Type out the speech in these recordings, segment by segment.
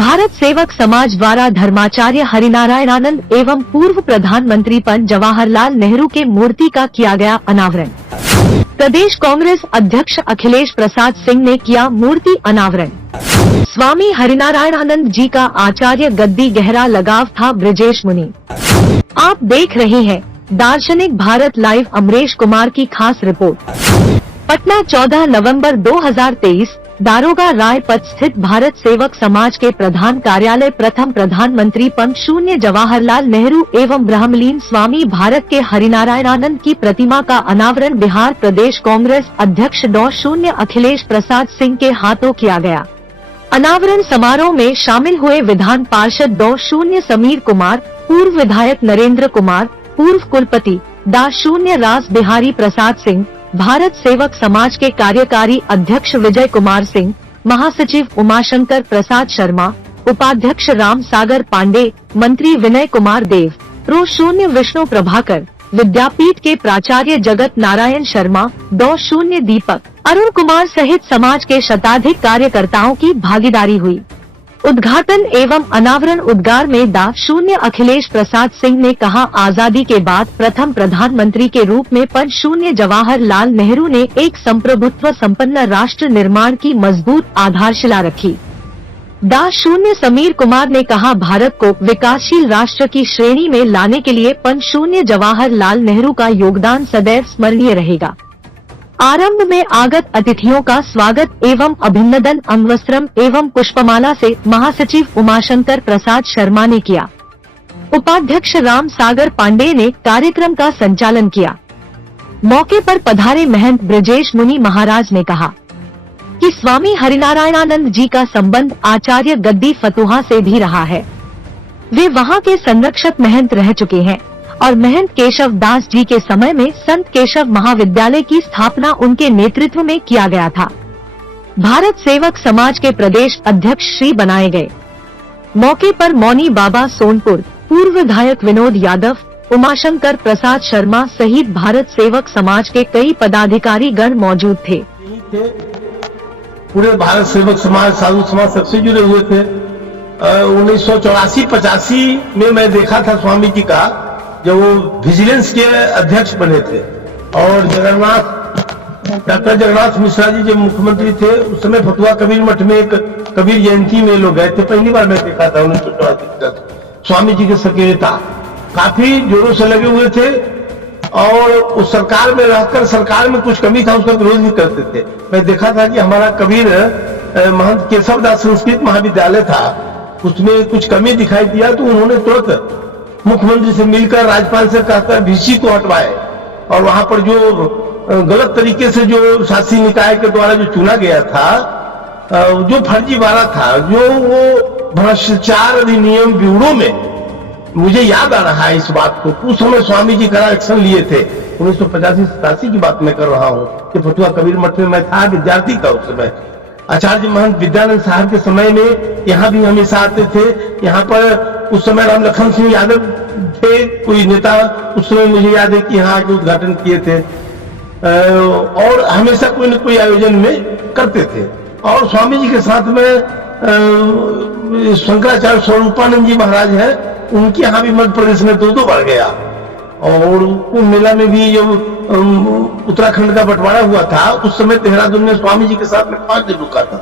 भारत सेवक समाज द्वारा धर्माचार्य हरिनारायणानंद एवं पूर्व प्रधानमंत्री पंडित जवाहरलाल नेहरू के मूर्ति का किया गया अनावरण। प्रदेश कांग्रेस अध्यक्ष अखिलेश प्रसाद सिंह ने किया मूर्ति अनावरण। स्वामी हरिनारायणानंद जी का आचार्य गद्दी गहरा लगाव था ब्रजेश मुनि। आप देख रहे हैं दार्शनिक भारत लाइव। अमरेश कुमार की खास रिपोर्ट। पटना 14 नवंबर 2023 दारोगा राय पथ स्थित भारत सेवक समाज के प्रधान कार्यालय प्रथम प्रधानमंत्री पंडित शून्य जवाहरलाल नेहरू एवं ब्रह्मलीन स्वामी भारत के हरिनारायणानंद की प्रतिमा का अनावरण बिहार प्रदेश कांग्रेस अध्यक्ष डॉ. अखिलेश प्रसाद सिंह के हाथों किया गया। अनावरण समारोह में शामिल हुए विधान पार्षद डॉ. समीर कुमार, पूर्व विधायक नरेंद्र कुमार, पूर्व कुलपति डॉ. रास बिहारी प्रसाद सिंह, भारत सेवक समाज के कार्यकारी अध्यक्ष विजय कुमार सिंह, महासचिव उमाशंकर प्रसाद शर्मा, उपाध्यक्ष राम सागर पांडे, मंत्री विनय कुमार देव, प्रो. विष्णु प्रभाकर, विद्यापीठ के प्राचार्य जगत नारायण शर्मा, डॉ. दीपक, अरुण कुमार सहित समाज के शताधिक कार्यकर्ताओं की भागीदारी हुई। उद्घाटन एवं अनावरण उद्गार में डॉ. अखिलेश प्रसाद सिंह ने कहा, आजादी के बाद प्रथम प्रधानमंत्री के रूप में पंडित जवाहरलाल नेहरू ने एक संप्रभुत्व संपन्न राष्ट्र निर्माण की मजबूत आधारशिला रखी। डॉ. समीर कुमार ने कहा, भारत को विकासशील राष्ट्र की श्रेणी में लाने के लिए पंडित जवाहरलाल नेहरू का योगदान सदैव स्मरणीय रहेगा। आरंभ में आगत अतिथियों का स्वागत एवं अभिनंदन अंगवस्त्रम एवं पुष्पमाला से महासचिव उमाशंकर प्रसाद शर्मा ने किया। उपाध्यक्ष राम सागर पांडे ने कार्यक्रम का संचालन किया। मौके पर पधारे महंत ब्रजेश मुनि महाराज ने कहा कि स्वामी हरिनारायणानंद जी का संबंध आचार्य गद्दी फतुहा से भी रहा है। वे वहां के संरक्षक महंत रह चुके हैं और महंत केशव दास जी के समय में संत केशव महाविद्यालय की स्थापना उनके नेतृत्व में किया गया था। भारत सेवक समाज के प्रदेश अध्यक्ष श्री बनाए गए। मौके पर मौनी बाबा सोनपुर, पूर्व विधायक विनोद यादव, उमाशंकर प्रसाद शर्मा सहित भारत सेवक समाज के कई पदाधिकारी गण मौजूद थे। पूरे भारत सेवक समाज, साधु समाज सबसे जुड़े हुए थे। 1984-85 में मैं देखा था स्वामी जी का, जब वो विजिलेंस के अध्यक्ष बने थे और डॉक्टर जगन्नाथ मिश्रा जी जब मुख्यमंत्री थे उस समय फतुहा कबीर मठ में एक कबीर जयंती में लोग गए थे। पहली बार मैं देखा था 1984। स्वामी जी के सक्रियता काफी जोरों से लगे हुए थे और उस सरकार में रहकर सरकार में कुछ कमी था उसका विरोध भी करते थे। मैं देखा था कि हमारा कबीर महंत केशव दास संस्कृत महाविद्यालय था, उसमें कुछ कमी दिखाई दिया तो उन्होंने तुरंत मुख्यमंत्री से मिलकर राज्यपाल से कहकर वीसी को हटवाए और वहां पर जो गलत तरीके से जो शासी निकाय के द्वारा जो चुना गया था, जो फर्जीवाड़ा था, जो वो भ्रष्टाचार अधिनियम ब्यूरो में, मुझे याद आ रहा है इस बात को। उस समय स्वामी जी कड़ा एक्शन लिए थे। 1985-87 की बात मैं कर रहा हूँ कि फतुहा कबीर मठ में मैं था, विद्यार्थी था उस समय। आचार्य महंत विद्यानंद साहब के समय में यहाँ भी हमेशा आते थे। यहाँ पर उस समय राम लखन सिंह यादव थे कोई नेता, उस समय मुझे याद है कि यहाँ आके उद्घाटन किए थे और हमेशा कोई न कोई आयोजन में करते थे। और स्वामी जी के साथ में शंकराचार्य स्वरूपानंद जी महाराज है, उनके यहाँ भी मध्य प्रदेश में 2 बार गया और कुंभ मेला में भी जब उत्तराखंड का बंटवारा हुआ था उस समय देहरादून में स्वामी जी के साथ में 5 दिन रुका था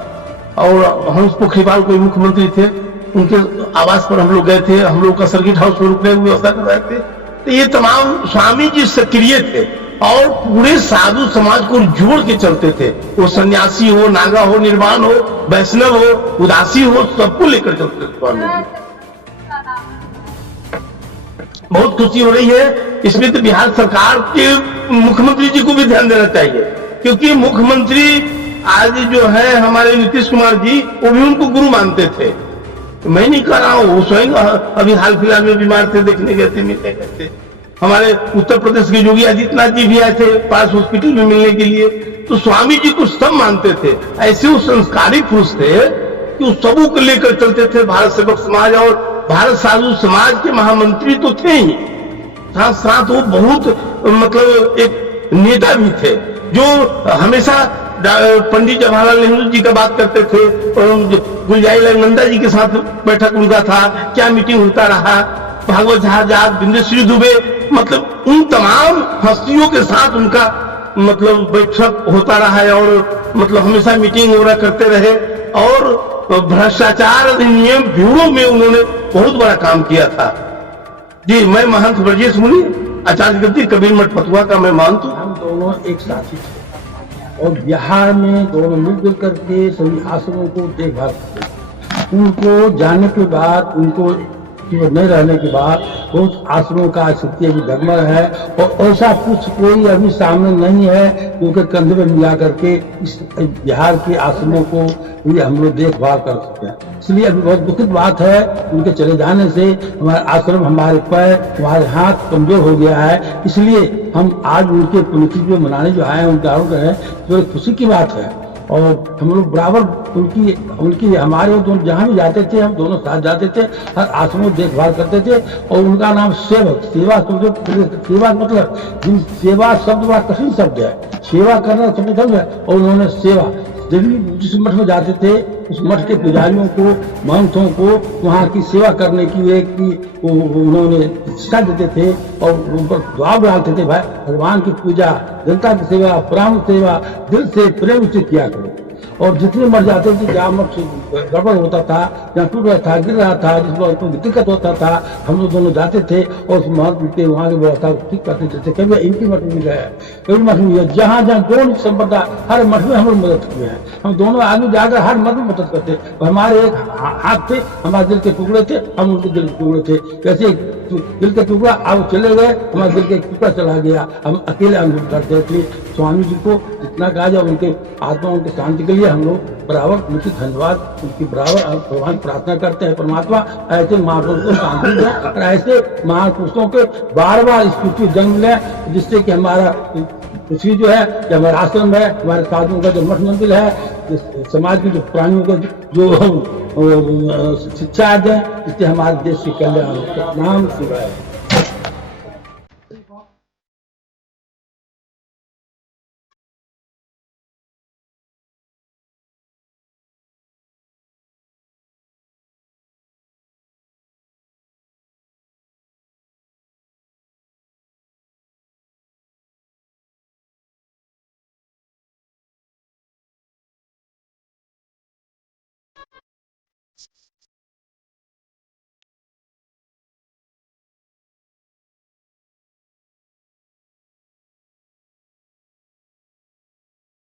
और हंस पोखरियाल कोई मुख्यमंत्री थे, उनके आवास पर हम लोग गए थे। हम लोग का सर्किट हाउस में रुकने की व्यवस्था कर रहे थे। तो ये तमाम स्वामी जी सक्रिय थे और पूरे साधु समाज को जोड़ के चलते थे। वो सन्यासी हो, नागा हो, निर्वाण हो, वैष्णव हो, उदासी हो, सबको लेकर चलते थे स्वामी जी। बहुत खुशी हो रही है इसमें तो बिहार सरकार के मुख्यमंत्री जी को भी ध्यान देना चाहिए, क्योंकि मुख्यमंत्री आज जो है हमारे नीतीश कुमार जी, वो भी उनको गुरु मानते थे। मैं नहीं कह रहा हूँ, वो स्वयं अभी हाल फिलहाल में बीमार थे, देखने गए थे, मिलने गए थे। हमारे उत्तर प्रदेश के योगी आदित्यनाथ जी भी आए थे पास हॉस्पिटल में मिलने के लिए। तो स्वामी जी को सब मानते थे। ऐसे वो संस्कारी पुरुष थे कि वो सबों को लेकर चलते थे। भारत सेवक समाज और भारत साधु समाज के महामंत्री तो थे ही, साथ साथ वो बहुत मतलब एक नेता भी थे जो हमेशा पंडित जवाहरलाल नेहरू जी का बात करते थे, गुलजारीलाल नंदा जी के साथ बैठक उनका था, क्या मीटिंग होता रहा, भागवत झाज, बिंदेश्वरी दुबे, मतलब उन तमाम हस्तियों के साथ उनका मतलब बैठक होता रहा है और मतलब हमेशा मीटिंग वगैरह करते रहे। और भ्रष्टाचार अधिनियम ब्यूरो में उन्होंने बहुत बड़ा काम किया था। जी, मैं महंत ब्रजेश मुनि, आचार्य गद्दी कबीर मठ फतुहा का मैं मानता हूँ। हम दोनों एक साथी थे और बिहार में दोनों मिलजुल करके सभी आश्रमों को देखभाल करते। उनको जाने के बाद, उनको नहीं रहने के बाद बहुत आश्रमों का स्थिति अभी डगमग है और ऐसा कुछ कोई अभी सामने नहीं है क्योंकि कंधे में मिला करके इस बिहार के आश्रमों को भी हम लोग देखभाल कर सकते हैं। इसलिए अभी बहुत दुखद बात है, उनके चले जाने से हमारे आश्रम, हमारे पैर, हमारे हाथ कमजोर हो गया है। इसलिए हम आज उनके पुण्यतिथि मनाने जो आए हैं, उनका आरोप है, तो खुशी की बात है। और हम लोग बराबर उनकी हमारे दोनों जहाँ भी जाते थे, हम दोनों साथ जाते थे, हर आश्रमों देखभाल करते थे। और उनका नाम सेवक, सेवा समझो, सेवा मतलब जिन सेवा शब्द बड़ा कठिन शब्द है, सेवा करना समझ है। और उन्होंने सेवा जब भी जिस मठ में जाते थे, उस मठ के पुजारियों को, महंतों को वहाँ की सेवा करने की एक उन्होंने शिक्षा देते थे और उन पर दबाव डालते थे, भाई भगवान की पूजा, जनता की सेवा, प्राण सेवा दिल से प्रेम से किया करो। और जितने मर जाते थे, जहाँ मठ गड़बड़ होता था, जहाँ टूट रहा था, गिर रहा था, जिसमें उनको दिक्कत होता था, हम लोग दोनों जाते थे और उस महत्व के वहाँ की व्यवस्था ठीक करते थे। कभी इनकी मठ में गए, कभी मठ में गए, जहाँ जहाँ दोनों संप्रदाय, हर मठ में हम लोग मदद किए हैं। हम दोनों आदमी जाकर हर मठ में मदद करते। हमारे एक हाथ थे, हमारे दिल के टुकड़े थे, हम उनके दिल के टुकड़े थे। कैसे दिल के टुकड़ा आप चले गए, हमारे दिल के टुकड़ा चला गया, हम अकेले अनुभव करते थे। स्वामी जी को जितना कहा जाए, उनके आत्माओं की शांति के लिए हम लोग बराबर उनकी धन्यवाद, उनकी बराबर भगवान प्रार्थना करते हैं। परमात्मा ऐसे महापुरुषों को शांति दें और ऐसे महापुरुषों के बार बार इस पृथ्वी जन्म लें, जिससे कि हमारा पृथ्वी जो है, कि हमारा आश्रम है, हमारे साधुओं का जो मठ मंदिर है, समाज के जो प्राणियों को जो शिक्षा दें, जिससे हमारे देश की कल्याण हो। नाम शिवाय।